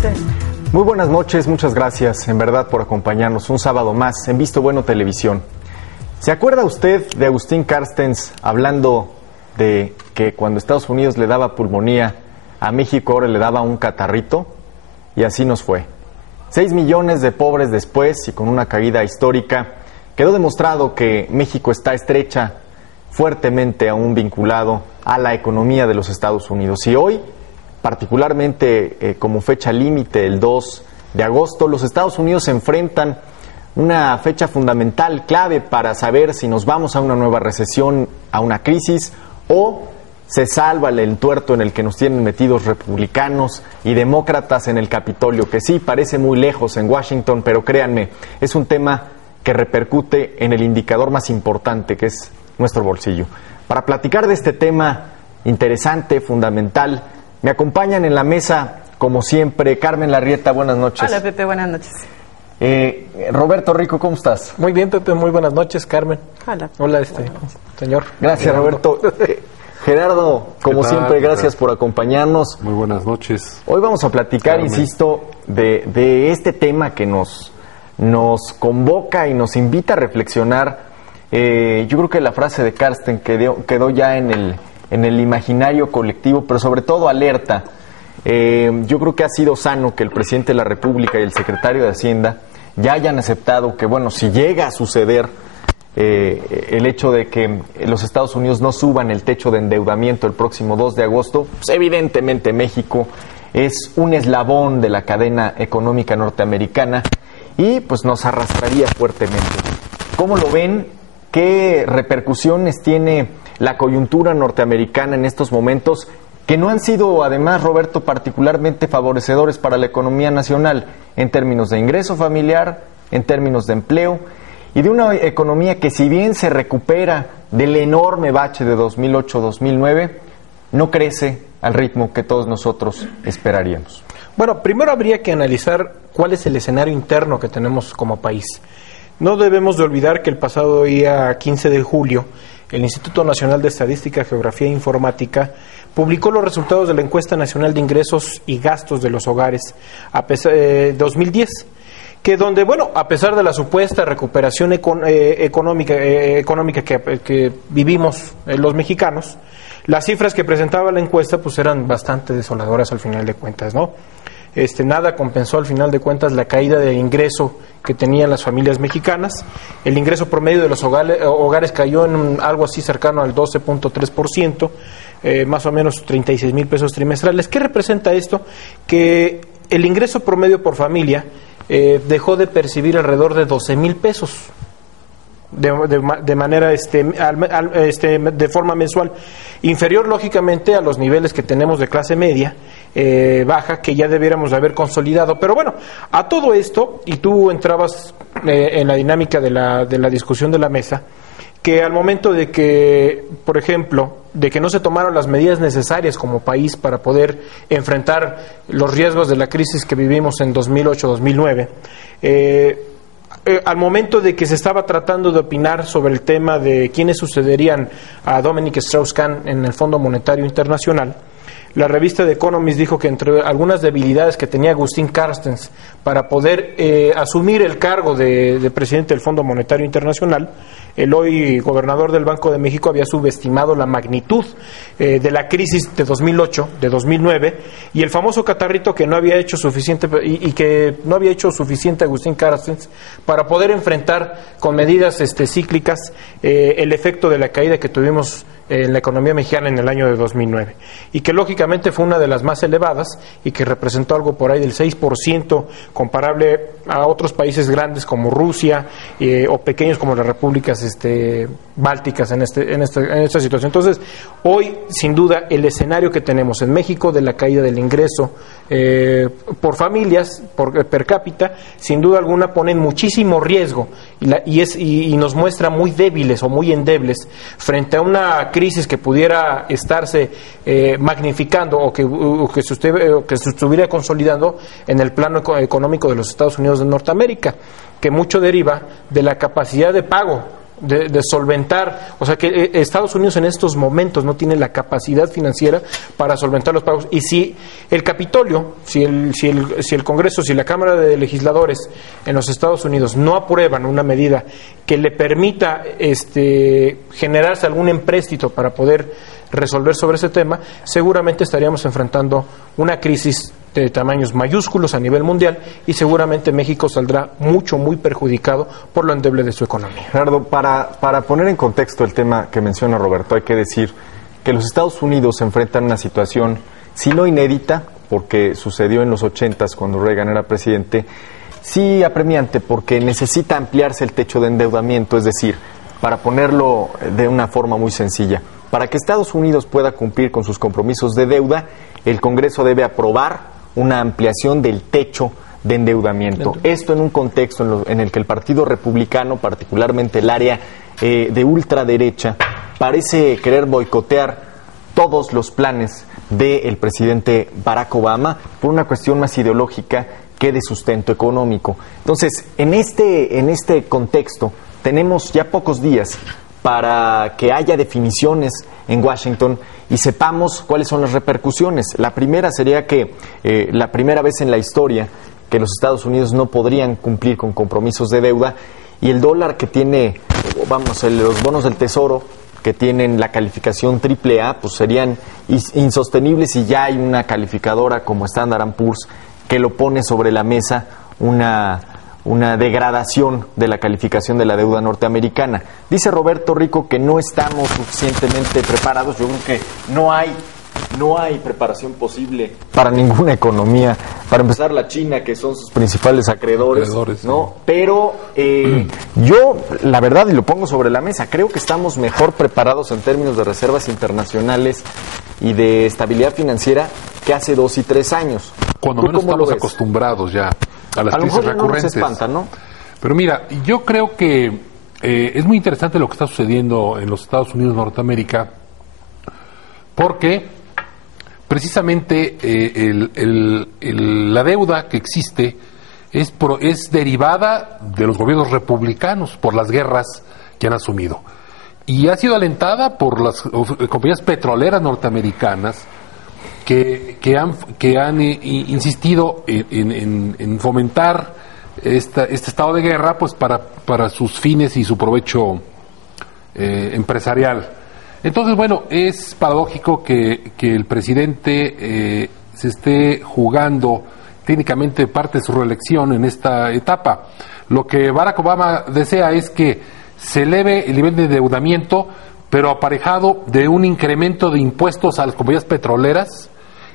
Sí. Muy buenas noches, muchas gracias en verdad por acompañarnos un sábado más en Visto Bueno Televisión. ¿Se acuerda usted de Agustín Carstens hablando de que cuando Estados Unidos le daba pulmonía, a México ahora le daba un catarrito? Y así nos fue. 6 millones de pobres después y con una caída histórica, quedó demostrado que México está fuertemente aún vinculado a la economía de los Estados Unidos. Y hoy, particularmente como fecha límite, el 2 de agosto, los Estados Unidos se enfrentan una fecha fundamental, clave para saber si nos vamos a una nueva recesión, a una crisis, o se salva el entuerto en el que nos tienen metidos republicanos y demócratas en el Capitolio, que sí parece muy lejos en Washington, pero créanme, es un tema que repercute en el indicador más importante, que es nuestro bolsillo. Para platicar de este tema interesante, fundamental, me acompañan en la mesa, como siempre, Carmen Larrieta, buenas noches. Hola, Pepe, buenas noches. Roberto Rico, ¿cómo estás? Muy bien, Pepe, muy buenas noches, Carmen. Hola. Señor. Gracias, Roberto. Gerardo, como siempre, gracias por acompañarnos. Muy buenas noches. Hoy vamos a platicar, Carmen, insisto, de este tema que nos convoca y nos invita a reflexionar. Yo creo que la frase de Carsten quedó ya en el imaginario colectivo, pero sobre todo alerta. Yo creo que ha sido sano que el presidente de la República y el secretario de Hacienda ya hayan aceptado que, bueno, si llega a suceder el hecho de que los Estados Unidos no suban el techo de endeudamiento el próximo 2 de agosto, pues evidentemente México es un eslabón de la cadena económica norteamericana y pues nos arrastraría fuertemente. ¿Cómo lo ven? ¿Qué repercusiones tiene la coyuntura norteamericana en estos momentos, que no han sido, además, Roberto, particularmente favorecedores para la economía nacional en términos de ingreso familiar, en términos de empleo, y de una economía que, si bien se recupera del enorme bache de 2008-2009, no crece al ritmo que todos nosotros esperaríamos? Bueno, primero habría que analizar cuál es el escenario interno que tenemos como país. No debemos de olvidar que el pasado día 15 de julio, el Instituto Nacional de Estadística, Geografía e Informática publicó los resultados de la Encuesta Nacional de Ingresos y Gastos de los Hogares 2010, que donde, bueno, a pesar de la supuesta recuperación económica que vivimos los mexicanos, las cifras que presentaba la encuesta pues eran bastante desoladoras al final de cuentas, ¿no? Nada compensó al final de cuentas la caída de ingreso que tenían las familias mexicanas. El ingreso promedio de los hogares cayó en algo así cercano al 12.3%, más o menos 36,000 pesos trimestrales. ¿Qué representa esto? Que el ingreso promedio por familia dejó de percibir alrededor de 12,000 pesos de manera de forma mensual, inferior lógicamente a los niveles que tenemos de clase media baja, que ya debiéramos de haber consolidado. Pero bueno, a todo esto, y tú entrabas en la dinámica de la discusión de la mesa, que al momento de que, por ejemplo, de que no se tomaron las medidas necesarias como país para poder enfrentar los riesgos de la crisis que vivimos en 2008-2009, al momento de que se estaba tratando de opinar sobre el tema de quiénes sucederían a Dominique Strauss-Kahn en el Fondo Monetario Internacional, la revista The Economist dijo que entre algunas debilidades que tenía Agustín Carstens para poder asumir el cargo de presidente del Fondo Monetario Internacional, el hoy gobernador del Banco de México había subestimado la magnitud de la crisis de 2008, de 2009, y el famoso catarrito que no había hecho suficiente y que no había hecho suficiente Agustín Carstens para poder enfrentar con medidas cíclicas el efecto de la caída que tuvimos en la economía mexicana en el año de 2009, y que lógicamente fue una de las más elevadas y que representó algo por ahí del 6%, comparable a otros países grandes como Rusia o pequeños como las repúblicas bálticas en esta situación. Entonces, hoy, sin duda, el escenario que tenemos en México de la caída del ingreso por familias, per cápita, sin duda alguna pone en muchísimo riesgo y nos muestra muy débiles o muy endebles frente a una crisis que pudiera estarse magnificando o que se estuviera consolidando en el plano económico de los Estados Unidos de Norteamérica, que mucho deriva de la capacidad de pago de solventar, o sea que Estados Unidos en estos momentos no tiene la capacidad financiera para solventar los pagos. Y si el Capitolio, si el Congreso, si la Cámara de Legisladores en los Estados Unidos no aprueban una medida que le permita generarse algún empréstito para poder resolver sobre ese tema, seguramente estaríamos enfrentando una crisis de tamaños mayúsculos a nivel mundial y seguramente México saldrá muy perjudicado por lo endeble de su economía. Gerardo, para poner en contexto el tema que menciona Roberto, hay que decir que los Estados Unidos se enfrentan a una situación, si no inédita, porque sucedió en los 80s cuando Reagan era presidente, sí apremiante, porque necesita ampliarse el techo de endeudamiento, es decir, para ponerlo de una forma muy sencilla, para que Estados Unidos pueda cumplir con sus compromisos de deuda, el Congreso debe aprobar una ampliación del techo de endeudamiento. Esto en un contexto en el que el Partido Republicano, particularmente el área de ultraderecha, parece querer boicotear todos los planes del presidente Barack Obama por una cuestión más ideológica que de sustento económico. Entonces, en este contexto, tenemos ya pocos días para que haya definiciones en Washington y sepamos cuáles son las repercusiones. La primera sería que la primera vez en la historia que los Estados Unidos no podrían cumplir con compromisos de deuda y el dólar que tiene, los bonos del Tesoro que tienen la calificación AAA, pues serían insostenibles y ya hay una calificadora como Standard & Poor's que lo pone sobre la mesa una degradación de la calificación de la deuda norteamericana. Dice Roberto Rico que no estamos suficientemente preparados. Yo creo que no hay preparación posible para ninguna economía. Para empezar, la China, que son sus principales acreedores, ¿no? Sí. Pero yo, la verdad, y lo pongo sobre la mesa, creo que estamos mejor preparados en términos de reservas internacionales y de estabilidad financiera que hace 2 y 3 años. Cuando menos estamos acostumbrados ya a las crisis recurrentes. No nos espanta, ¿no? Pero mira, yo creo que es muy interesante lo que está sucediendo en los Estados Unidos de Norteamérica, porque precisamente la deuda que existe es derivada de los gobiernos republicanos por las guerras que han asumido. Y ha sido alentada por las compañías petroleras norteamericanas que han insistido en fomentar este estado de guerra pues para sus fines y su provecho empresarial. Entonces, bueno, es paradójico que el presidente se esté jugando técnicamente parte de su reelección en esta etapa. Lo que Barack Obama desea es que se eleve el nivel de endeudamiento, pero aparejado de un incremento de impuestos a las compañías petroleras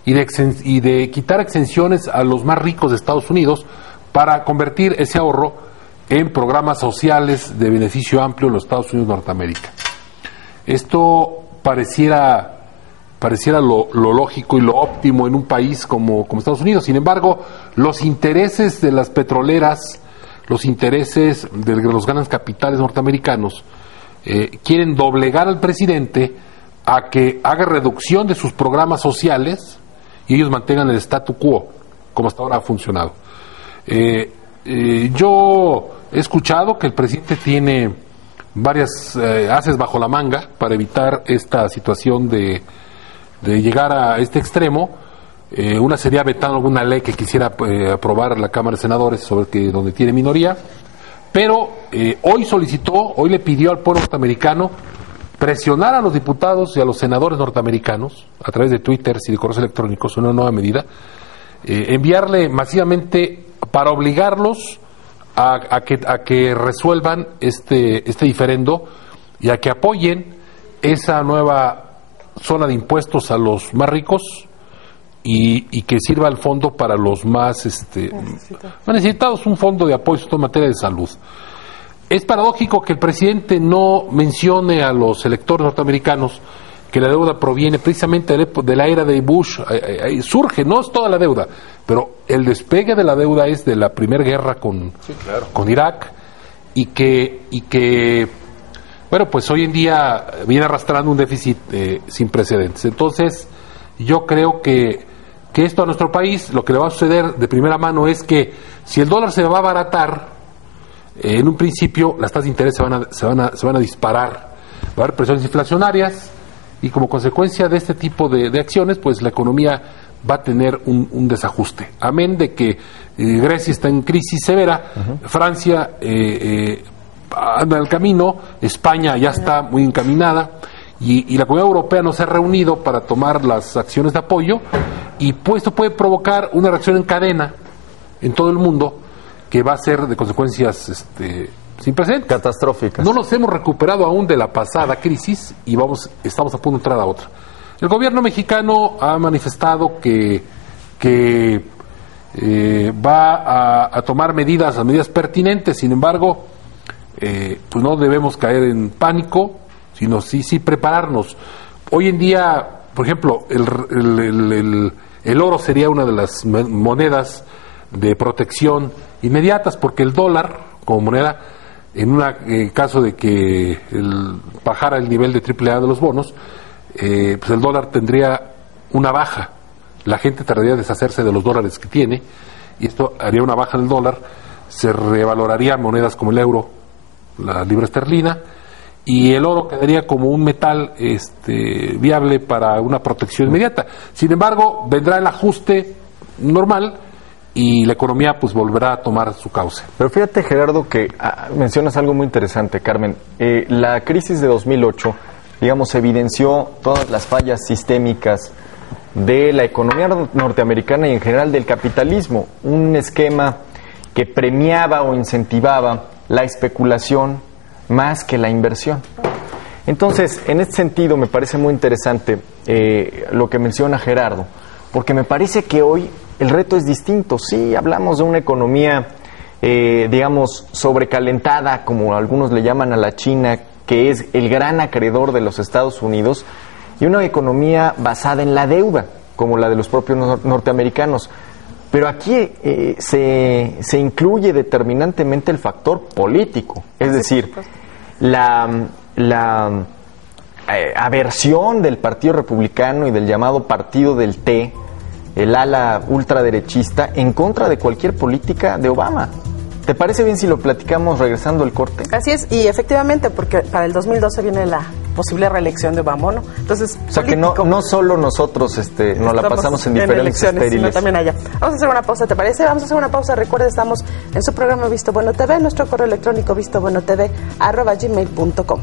y de quitar exenciones a los más ricos de Estados Unidos para convertir ese ahorro en programas sociales de beneficio amplio en los Estados Unidos de Norteamérica. Esto pareciera lo lógico y lo óptimo en un país como Estados Unidos. Sin embargo, los intereses de las petroleras, los intereses de los grandes capitales norteamericanos quieren doblegar al presidente a que haga reducción de sus programas sociales y ellos mantengan el statu quo, como hasta ahora ha funcionado. Yo he escuchado que el presidente tiene varias haces bajo la manga para evitar esta situación de llegar a este extremo. Una sería vetar alguna ley que quisiera aprobar la Cámara de Senadores donde tiene minoría, pero hoy le pidió al pueblo norteamericano presionar a los diputados y a los senadores norteamericanos a través de Twitter y de correos electrónicos una nueva medida, enviarle masivamente para obligarlos a que resuelvan este diferendo y a que apoyen esa nueva zona de impuestos a los más ricos y que sirva el fondo para los más necesitados, un fondo de apoyo en materia de salud. Es paradójico que el presidente no mencione a los electores norteamericanos que la deuda proviene precisamente de la era de Bush. Surge, no es toda la deuda, pero el despegue de la deuda es de la primera guerra con Irak y que bueno, pues hoy en día viene arrastrando un déficit sin precedentes. Entonces, yo creo que esto a nuestro país, lo que le va a suceder de primera mano es que si el dólar se va a abaratar, En un principio las tasas de interés se van a disparar, va a haber presiones inflacionarias y como consecuencia de este tipo de acciones, pues la economía va a tener un desajuste. Amén de que Grecia está en crisis severa, Francia anda en el camino, España ya está muy encaminada y la Comunidad Europea no se ha reunido para tomar las acciones de apoyo y pues esto puede provocar una reacción en cadena en todo el mundo que va a ser de consecuencias sin precedentes. Catastróficas. No nos hemos recuperado aún de la pasada crisis y estamos a punto de entrar a otra. El gobierno mexicano ha manifestado que va a tomar medidas pertinentes. Sin embargo, pues no debemos caer en pánico, sino sí prepararnos. Hoy en día, por ejemplo, el oro sería una de las monedas de protección inmediatas, porque el dólar como moneda, en un caso de que bajara el nivel de AAA de los bonos, pues el dólar tendría una baja. La gente tardaría en deshacerse de los dólares que tiene y esto haría una baja del dólar, se revaloraría monedas como el euro, la libra esterlina, y el oro quedaría como un metal viable para una protección inmediata. Sin embargo, vendrá el ajuste normal y la economía pues volverá a tomar su cauce. Pero fíjate, Gerardo, que mencionas algo muy interesante, Carmen. La crisis de 2008, digamos, evidenció todas las fallas sistémicas de la economía norteamericana y en general del capitalismo, un esquema que premiaba o incentivaba la especulación más que la inversión. Entonces, en este sentido, me parece muy interesante lo que menciona Gerardo, porque me parece que hoy el reto es distinto. Sí, hablamos de una economía, digamos, sobrecalentada, como algunos le llaman a la China, que es el gran acreedor de los Estados Unidos, y una economía basada en la deuda, como la de los propios norteamericanos. Pero aquí se incluye determinantemente el factor político, es decir, la aversión del Partido Republicano y del llamado Partido del Té, el ala ultraderechista, en contra de cualquier política de Obama. ¿Te parece bien si lo platicamos regresando al corte? Así es, y efectivamente, porque para el 2012 viene la posible reelección de Obama, ¿no? Entonces, o sea que no solo nosotros nos la pasamos en diferentes estériles. Sino también allá. Vamos a hacer una pausa, ¿te parece? Vamos a hacer una pausa. Recuerda, estamos en su programa Visto Bueno TV, nuestro correo electrónico vistobuenotv@gmail.com.